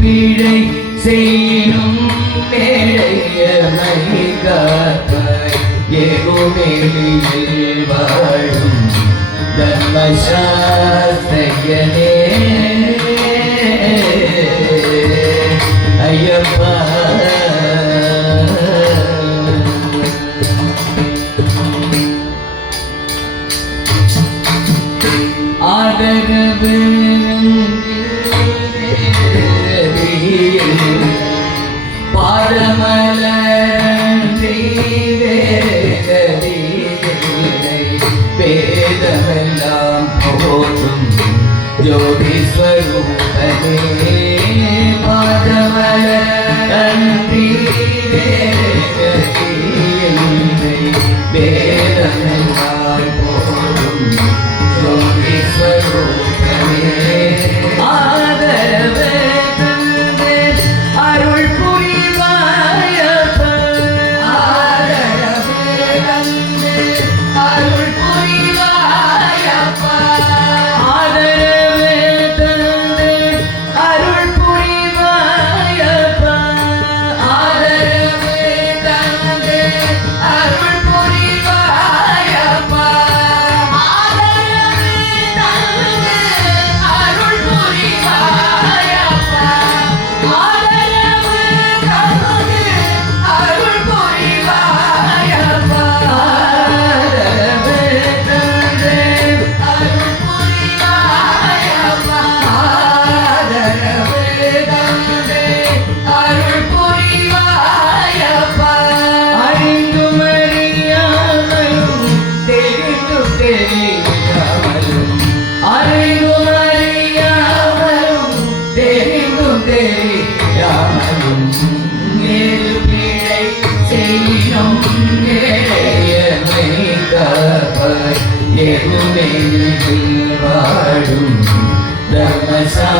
பீழை செய்யினும் மேடைய ஏகோமேலியில் வாழும் தர்மசாஸ்திரியனே ആദരവ് ഭേദമെല്ലാം ഓതും ജ്യോതി സ്വരൂപനേ ദേഹുമെഴുതിൽ വാഴും ധർമ്മശാസ്ത്രജ്ഞനേ